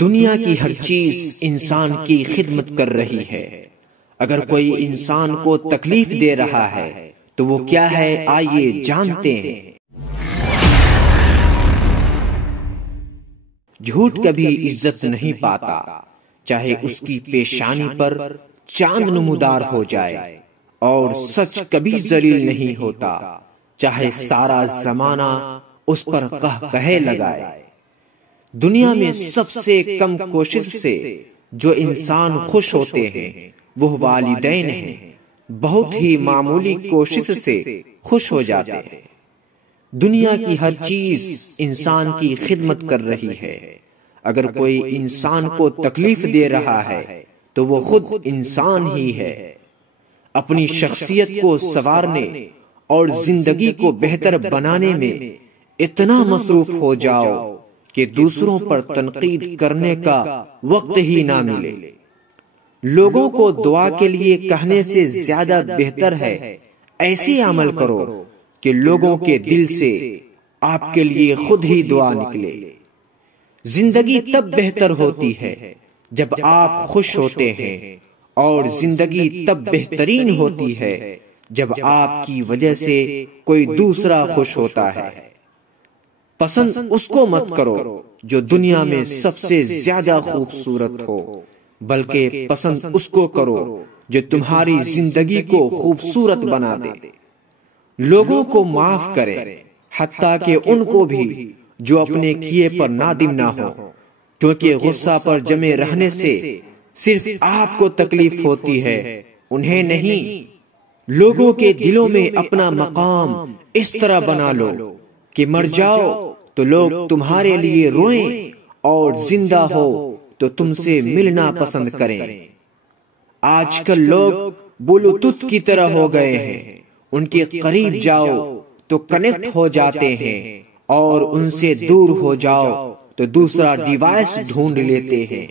دنیا کی ہر چیز انسان کی خدمت کر رہی ہے۔ اگر کوئی انسان کو تکلیف دے رہا ہے تو وہ کیا ہے، آئیے جانتے ہیں۔ جھوٹ کبھی عزت نہیں پاتا، چاہے اس کی پیشانی پر چاند نمودار ہو جائے، اور سچ کبھی ذلیل نہیں ہوتا، چاہے سارا زمانہ اس پر قہقہے لگائے۔ دنیا میں سب سے کم کوشش سے جو انسان خوش ہوتے ہیں وہ والدین ہیں، بہت ہی معمولی کوشش سے خوش ہو جاتے ہیں۔ دنیا کی ہر چیز انسان کی خدمت کر رہی ہے۔ اگر کوئی انسان کو تکلیف دے رہا ہے تو وہ خود انسان ہی ہے۔ اپنی شخصیت کو سنوارنے اور زندگی کو بہتر بنانے میں اتنا مصروف ہو جاؤ کہ دوسروں پر تنقید کرنے کا وقت ہی نہ ملے۔ لوگوں کو دعا کے لیے کہنے سے زیادہ بہتر ہے ایسے عمل کرو کہ لوگوں کے دل سے آپ کے لیے خود ہی دعا نکلے۔ زندگی تب بہتر ہوتی ہے جب آپ خوش ہوتے ہیں، اور زندگی تب بہترین ہوتی ہے جب آپ کی وجہ سے کوئی دوسرا خوش ہوتا ہے۔ پسند اس کو مت کرو جو دنیا میں سب سے زیادہ خوبصورت ہو، بلکہ پسند اس کو کرو جو تمہاری زندگی کو خوبصورت بنا دے۔ لوگوں کو معاف کرے، حتیٰ کہ ان کو بھی جو اپنے کیے پر نادم نہ ہو، کیونکہ غصہ پر جمے رہنے سے صرف آپ کو تکلیف ہوتی ہے، انہیں نہیں۔ لوگوں کے دلوں میں اپنا مقام اس طرح بنا لو کہ مر جاؤ تو لوگ تمہارے لیے روئیں، اور زندہ ہو تو تم سے ملنا پسند کریں۔ آج کل لوگ بلوتوتھ کی طرح ہو گئے ہیں، ان کے قریب جاؤ تو کنیکٹ ہو جاتے ہیں، اور ان سے دور ہو جاؤ تو دوسرا ڈیوائس ڈھونڈ لیتے ہیں۔